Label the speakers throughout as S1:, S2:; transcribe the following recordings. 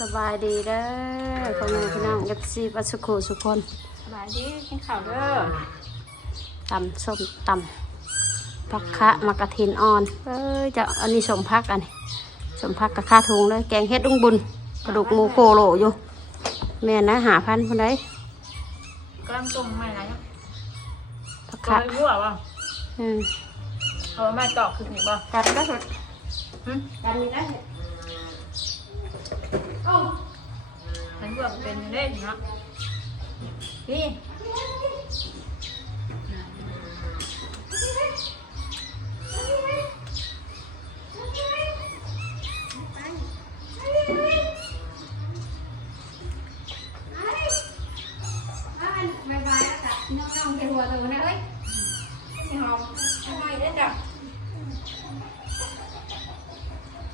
S1: สบายดีเด้อพ่อแม่พี่น้องยักซีปัสสุโขสุกคน
S2: สบายดีกินข้าวเด้อ
S1: ตำส้มตำผักคะมากระถินอ่อน เอ้ยจะอันนี้สมพักอันนี้สมพักกับข้าทุงเลยแกงเฮ็ดดุ้งบุญกระดูกหมูโคโลอยู่ แม่นะหาพันคนใด
S2: กำลังต้มไม่ไรเนี่ย
S1: ผัก
S2: ข้า
S1: คะ
S2: วรั่วป่ะ
S1: อืม
S2: เอาไม่ตอกคือนี่ป่ะ
S1: กันได้หมด
S2: หึ
S1: กันได้
S2: ฉันรั่วเป็นเล่นนะนี่
S1: บายบายแล้วจ้ะน้องๆจะหัวตัวนะเอ้ยนี่หอมทำไมได้จับ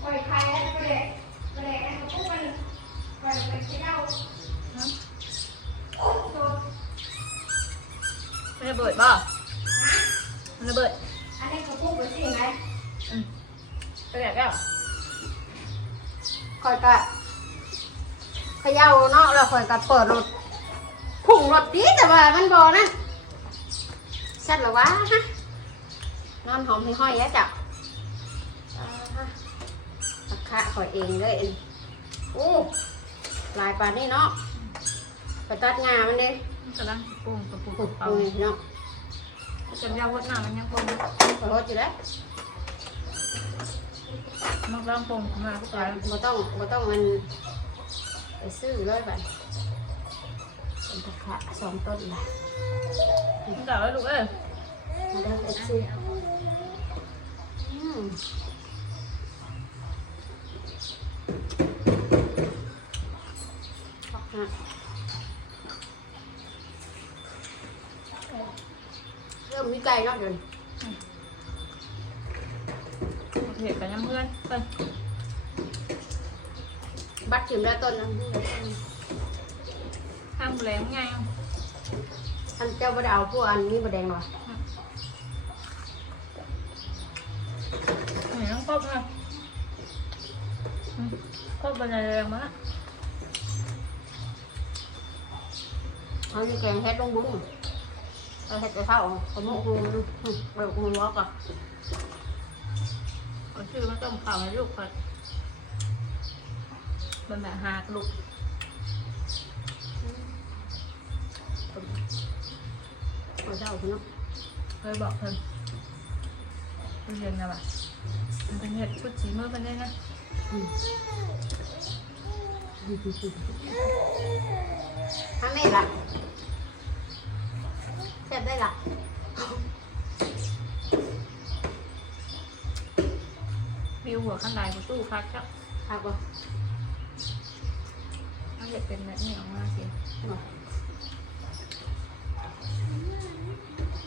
S1: ปล่อยใครแล้วก็เลยก็เลยให้เขาพูดมันปล่อยไปที่เรา
S2: มันระเบิดป่ะมันระเบิด
S1: อันนี้เขาพูดไปสิไง
S2: อืมไปแดกแล้ว
S1: คอยกะเขย่าเนาะแล้วคอยกะเปิดรถพุ่งรถดีแต่ว่ามันบอนะสัตว์เหรอวะฮะนอนหอมห้อยๆแย่จ้ะอ่าฮะราคาคอยเองเลยอันโอ้ห ลายปานนี่เนาะไปตัดงามันเลย
S2: มันกำลังปรุงกระปุก
S1: ปุ
S2: ก
S1: บ
S2: ระเป๋า
S1: ปุบเนาะ
S2: จะยาววัดหน้ามันยังปรุง
S1: ขอโทษอยู่แล้ว
S2: มันกำลังปรุงมาทุกอย่าง
S1: บ่ต้องบ่ต้องมันไปซื้อเลยไปเป็นตะขะสองต้นเลย
S2: มันกล่าวแล้วลูกเอ้ย
S1: มาได้ไปซื้ออืม ฮะเริ่มมีไก่แล้วเดี๋ยวนี้
S2: เห็ดกันยังเพื่อนเพื่อน
S1: บัดชิมได้ต้นนึง
S2: ข้างแรงไง
S1: ท่านเจ้าบ่ได้เอาพวกอันนี้บ่แดงหรอ
S2: เห็นต้องครบเลยครบเป็นอะไรแรงมั้ง
S1: เอานี่แกงเฮ็ดลงบุ้งเอาเฮ็ดไปเท่าเอาหมกรูมันอืมเอาหมูล้อก่อน
S2: เอาชื่อมาต้มข้าวให้ลูกก่อนเป็นแบบหากลูก
S1: เอาเท่าคุณเนาะ
S2: เคยบอกเพิ่นเพิ่นเรียนนะบ่ะมันเป็นเห็ดพุดสีมือมันได้นะ
S1: ทำไม่ละเสร็จได้ละ
S2: วิวหัวข้างใดประตูคัดครับ
S1: ครับบ่
S2: มันจะเป็นแบบนี้ออกมาสิ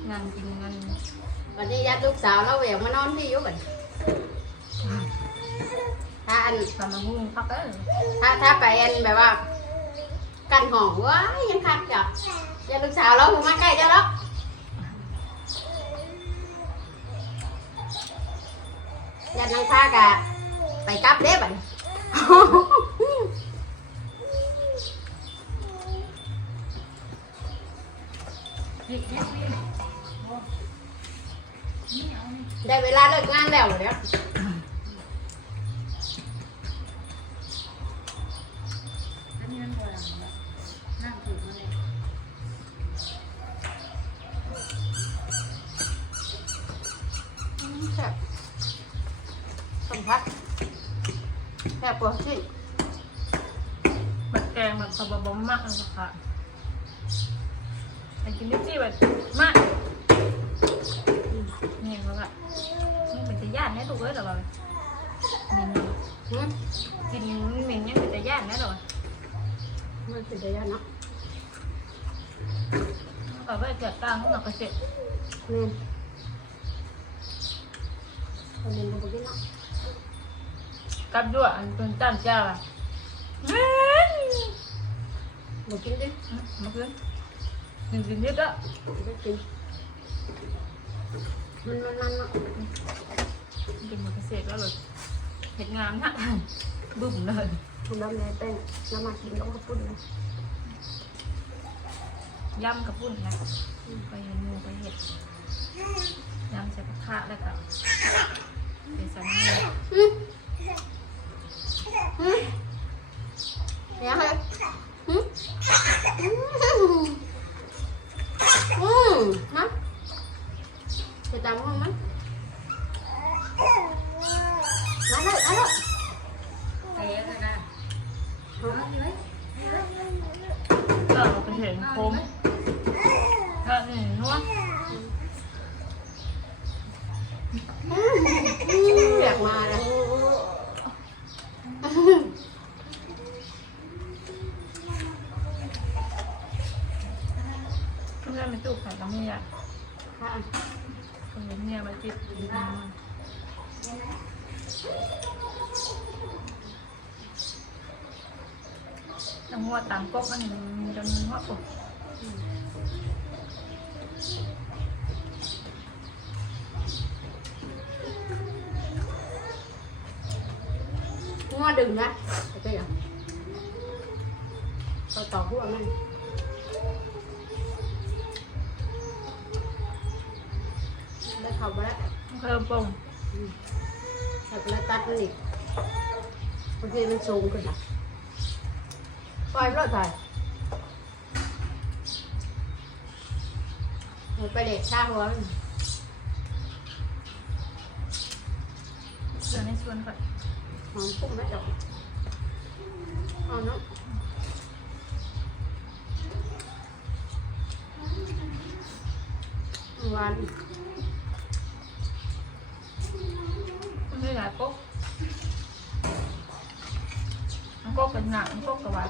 S2: งานกินงาน
S1: วันนี้ยัดลูกสาวเราแหวกมานอนที่อยู่บัดถ้าอัน
S2: ทำมาหุ้งพักเอ้ย
S1: ถ้าถ้าไปอันแบบว่า กันห้องว้ายยังคัดจ้ะยัดลูกสาวเราหูมาใกล้จะแล้วยัดนางพากะไปกลับเด้บัดได้เวลาเลิกงานแล้วเดี๋ยว แซ่บสัมผัสแซ่บกว่าที่
S2: แบบแกงแบบสบบบ มากเลยค่ะไอ้กินนิดซี่แบบมากเนี่ยเขาแบบมันเป็นตะย่านแน่ถูกเลยเหรอแบบมิน
S1: หืม
S2: กินมินยังเป็นตะย่านแน่หรอ
S1: มันเป็นระยะเนาะ
S2: ก็ไปเกิดกลางของเราก็เสร็จ
S1: แม่นคนเรียนรู้กินเนาะ
S2: กับด้วยอันเป็นจ้านเจ้าอะแม่น
S1: บ่กินดิ
S2: มาขึ้นกินกินนิดอะ
S1: บ่กินมันมันมันเนาะ
S2: กินหมดเกษตรแล้วเลยเห็ดงามนะบึ้มเลย
S1: อคุณน้ำแม่เป็นน้ำมากินกับข้าวปุ้นนะ
S2: ย่ำกับพุ่นนะไปเห็นหมูไปเห็ดย่ำใส่กระทะแล้วก็ไปใส่เนื้อ
S1: อืมอืมเนี่ยให้อืม อืมอืมฮะจะตามห้องมั้ยมาเลยมาเลย
S3: เอ๊ะเลยนะ
S2: เออไปเห็นคมแล้วนี่นวด
S1: อยากมาเลย
S2: เพื่อนมันจุกใส่กับเมีย
S1: ค่ะ
S2: คนเมียมาจิบอยู่ในมือน้ำหัว ตามก๊กมันจนหัวปุก
S1: ง้อดึงนะโอเคเหรอต่อต่อหัวมันได้เข้าไปแล้ว
S2: เพิ่มปง
S1: แต่เวลาตัดมันอีกบางทีมันสูงขึ้นนะ ปล่อยรถไปเอาไปเด็กชาหัวมัน
S2: เสือในส่วนก่อน
S1: หอมพุ่งไม่ดอกเอาเนาะหวาน
S2: มันไม่หลายก๊กมันก๊กเป็นหนักมันก๊กกับหวาน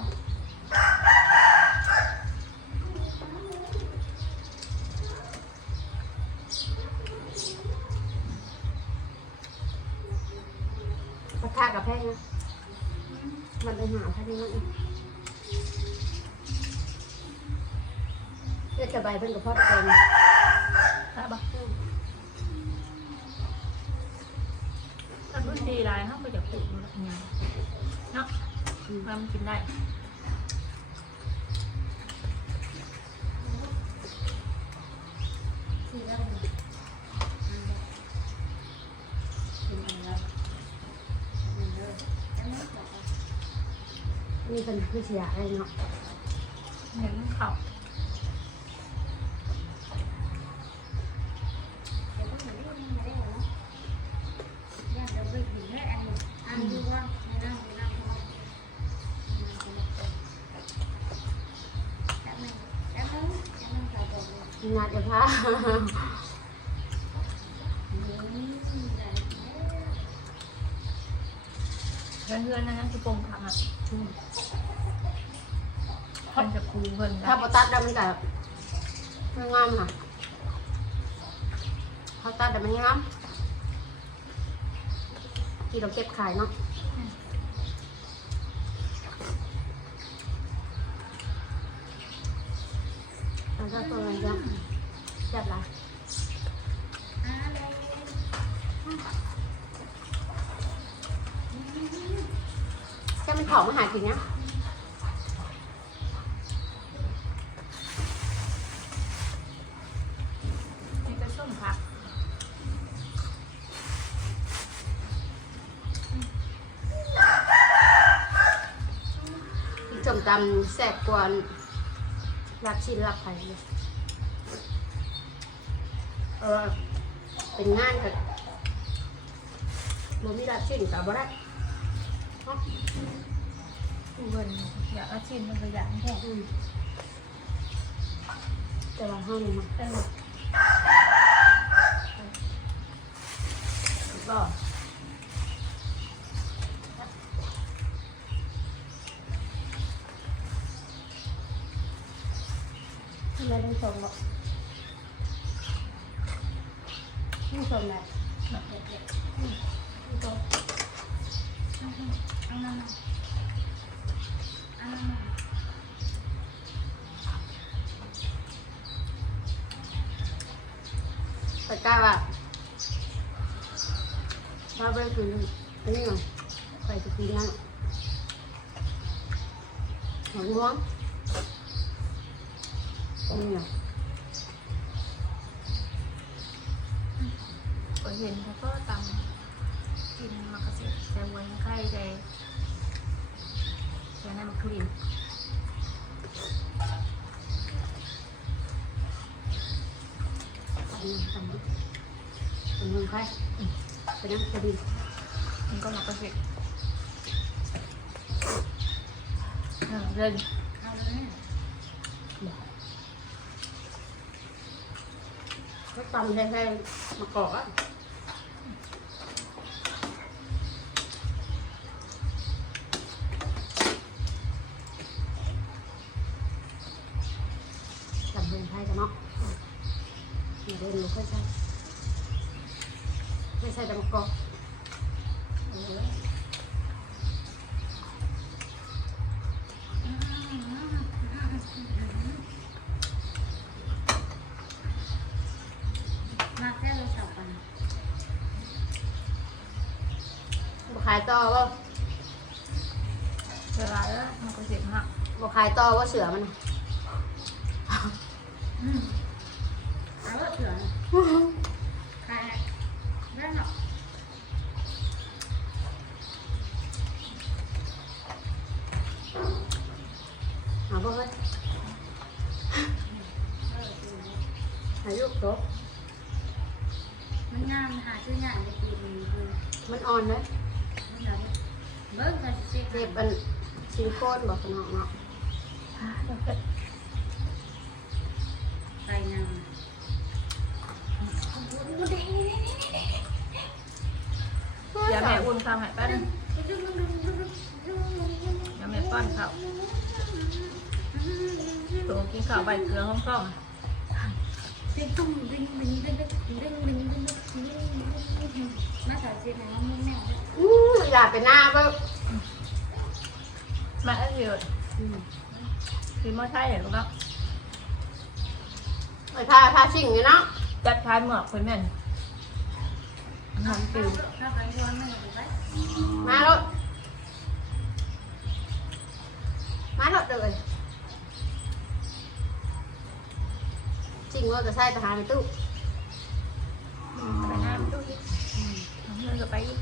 S1: ใบเพิ่นกับพ่อเต็ม
S2: ได้ปะถ้ารุ่นดีหลายเขาก็จะปลูกมันยังไงเนาะมันกินได้
S1: นี่เป็นผู้เสียอะไรเนาะ
S2: เห็นเขา
S1: งานเดี๋ยวพา
S2: เพื่อนเพื่อนนั่นคือปงผักอะเพิ่นจะคูเพิ่น
S1: ถ้าปตัดแล้วมันจะไม่งามค่ะถ้าตัดแต่มันงามที่เราเก็บขายเนาะแล้ว ก็ตัวอะไรจ้ะจับละจะมันของมาหากินเนี่ย
S2: นี่ก็ส้มผัก
S1: จมตำแซ่บกว่า รับชิ้นรับไผ่เลยเออเป็นงานกับมันมีรับชิ้นกับบ่ได้เนาะ
S2: เพิ่นอยากเอาชิ้นมันก็อยากแห้ง
S1: อืมแต่ว่าห้องมัน
S2: เออ
S1: ก็ lên cái phần một cái phần này phải cao à ba bên cứ tính không phải thực
S2: hiện nặng ngon เนี่ยก็เห็นเขา
S1: ก็
S2: ตำกินมากระเซ็ใจวันใกล้ใจใจนั่นมันคลีน
S1: ตำตำเมืองใครไปนั่งกะดี
S2: มันก็มากระเซ็เดิน
S3: เอาเลย
S1: ก็ตำแห้งๆมากรอกอะายต่อว่า
S2: เวลาแล้วมันกระเสียมาก
S1: บ่ขายต่อว่าเสือมัน
S3: อืมเอาเถอะเถื่อนใครได้หรอก
S1: เอาบ่เฮ้ยอายุโตะ
S3: มันงามหาซื้อยากในปีนี้คือ
S1: มันอ่อนเลย
S3: มันเดี๋ยว เบิ้งกันสิ
S1: เจ็บอันซิลิโคนบอกขนมเนาะ
S3: ไปนาง
S2: อย่าแม่อุ่นข้าวให้ป๊บนึงอย่าแม่ป้อนข้าวตัวกินข้าวใบเกลือห้องกล้อง
S1: อยากไปหน้าเบ้า
S2: งมาแล้วสิคือมอใช่เหรอลูกเนาะ
S1: ไอ้พาพาชิ่งอยู่เนาะ
S2: จัดพายหมอกคนแม่นทำติว
S3: มา
S1: แล้วมาแล้วเลย จริงว่าจะใส่ทหารในตู้
S2: ไปน้ำตู้อีกทำเรื่องจะไปอีก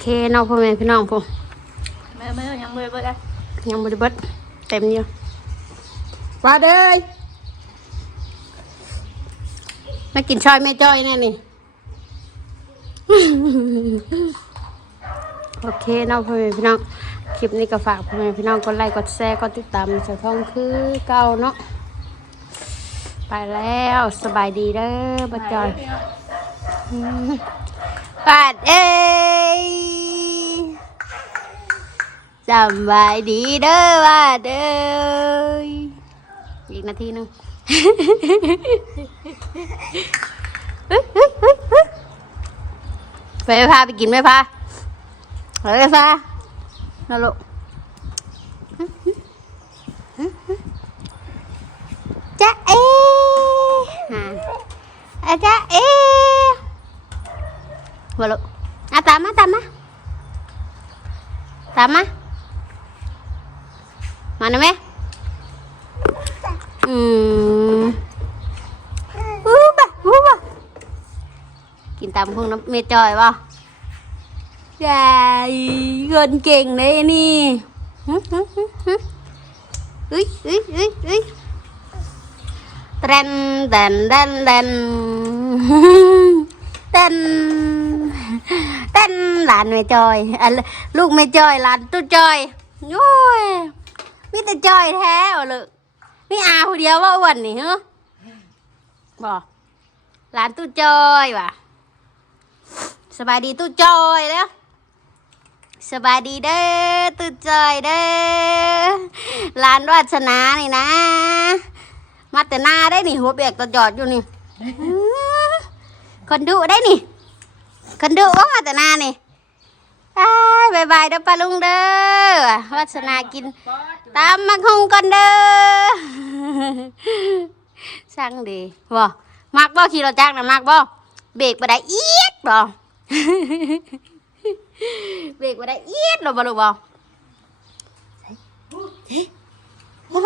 S1: เคเน้องพ่อแม่พี่น้องผม
S2: แม่ไม่ยังเลยไปได้
S1: ยังบริบัติเต็มอยู่ว่าเด้ยมากินชอยแม่จ้อยแน่นี่โอเคเน้องพ่อแม่พี่น้องคลิปนี้ก็ฝากพ่อแม่พี่น้องกดไลค์กดแชร์กดติดตามในสายท่องคือเก่าเนาะไปแล้วสบายดีเด้อบัดจอยบาดเอ้ย สบายดีเด้อบาดเอ้ยอีกนาทีหนึงเฮ้ยเฮ้ยเฮ้ยเฮ้ยไปพาไปกินไหมพาเฮ้ยพาน่าลูกจ๊ะเอ๋ฮะอาจ๊ะเอ๋มาลูกอะตามมาตามมาตามมา มาหน่อยไหมอืมอู้บะอู้บะกินตามพวกน้ำเมจอยป่ะใหญ่เงินเก่งเลยนี่หึหึหึหึเฮ้ยเฮ้ยเฮ้ยเฮ้ยเต้นเต้นเต้นเต้นเต้นเต้นหลานไม่จอยอะลูกไม่จอยหลานตู้จอยโอ้ย มีแต่จอยแท้เอาเลยมีอาผู้เดียวว่าอ้วนนี่เหรอบอกหลานตู้จอยว่ะสบายดีตู้จอยแล้วสบายดีเด้อตู้จอยเด้อหลานวัฒนานี่นะ มาแต่หน้าได้นี่ หัวเบียกตัวจอดอยู่นี่อื้อคนดุได้นี่คนดุว่ามาแต่หน้านี่ อ้ายบายบายเด้อป้าลุงเด้อวัฒนากิน ตามมาคงก่อนเด้อสั่งดีบ่มักบ่ขี่รถจักรนะมักบ่เบรกบ่ได้เอียดบ่เบรกบ่ได้เอียดหรอบ่ลูกบ่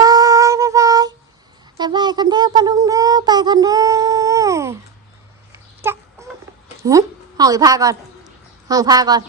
S1: บายบายบายบายบายบายกันเด้อป้าลุงเด้อไปกันเด้อจ้ะหึห้องอีพาก่อนห้องพาก่อน